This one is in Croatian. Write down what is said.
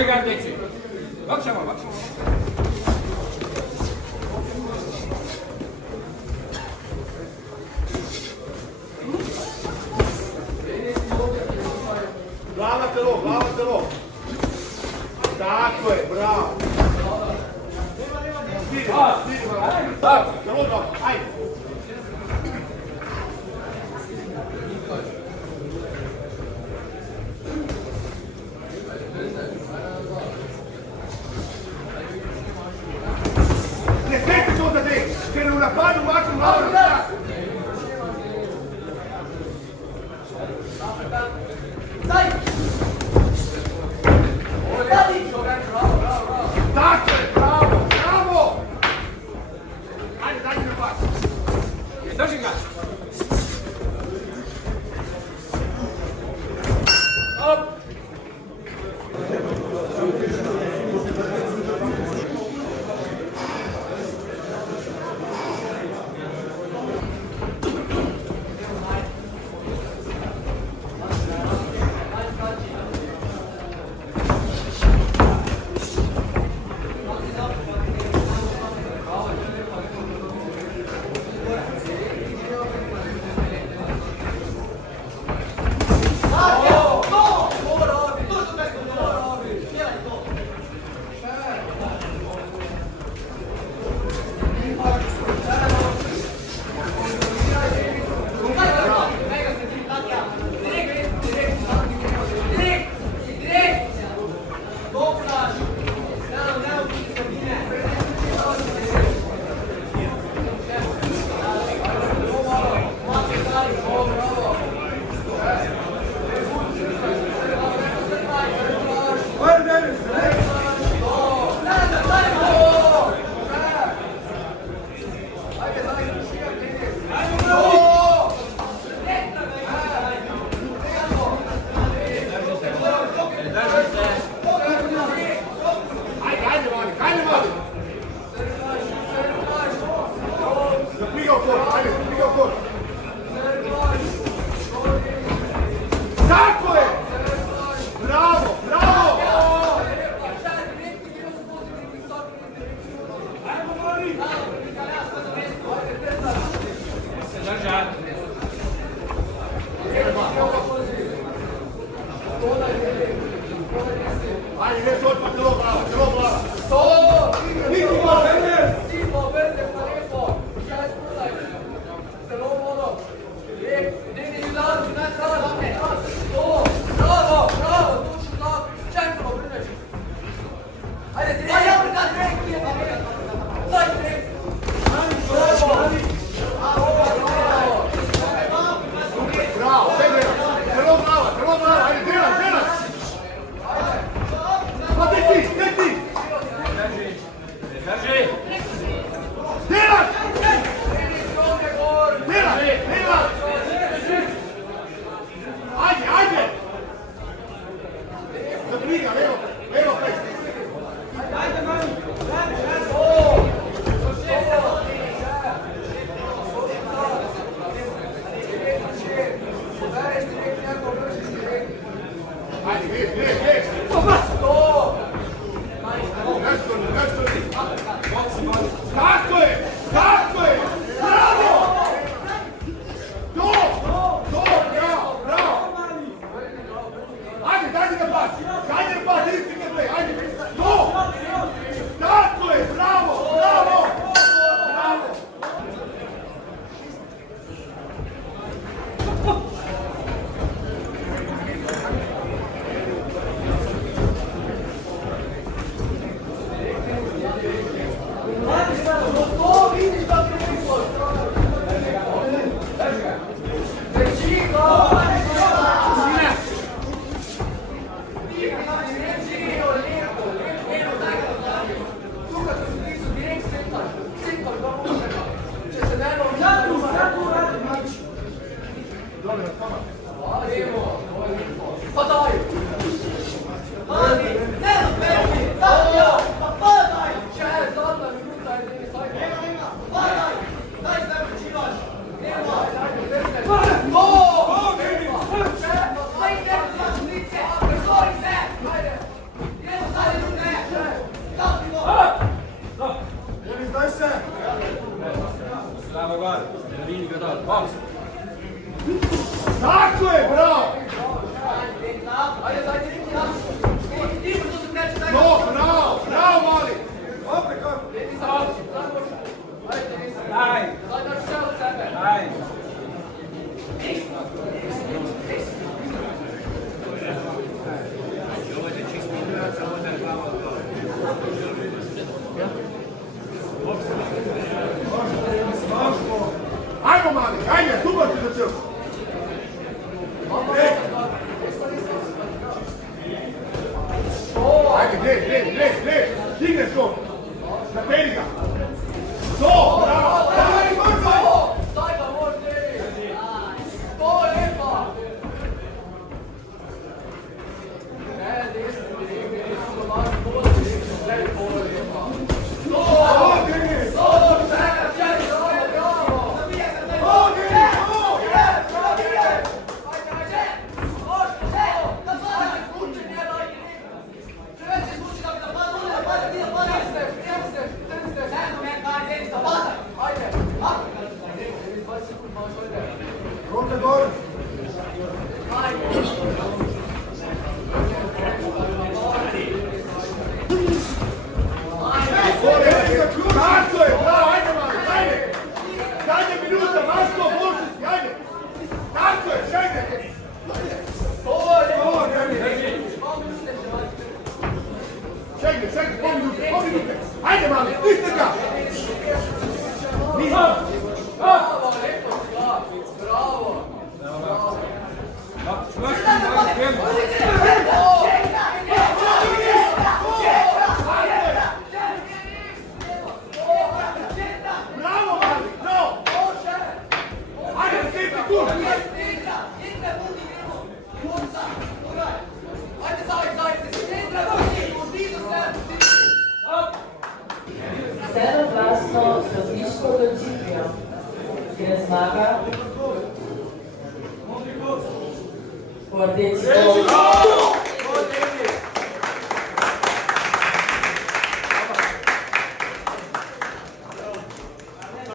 Drži ga, djeci. Bak samo, bak samo. Glava, telo. Tako je, bravo. Telo, ajde. Ne stekli to za dek, jer u napadu maču glavu na stranu. Tako je, bravo! Ajde, daj mi na pas. Drži ga. Op. Tako je! Bravo! Ajde, ne soč pa telo glava. Bravo, telo glava, ajde, delaš. Pa tek ti. Drži. Delaš. Ajde. Zabri ga, levo, pej. Tako je, bravo! No, bravo, bravo, mali! Ajmo, mali, ajde, super si začeo! Ajde, gdje, stigneš to! Naperi ga! To, bravo! Tako je, bravo, ajde mali, ajde! Zadnja minuta, Marko, možeš si, ajde! Tako je, čekaj! Čekaj, pol minute! Ajde mali, stisni ga! Bravo mali, no! Ajde, stisni tu! Jednoglasno sodniško odločitvijo je zmaga po rdeči gol.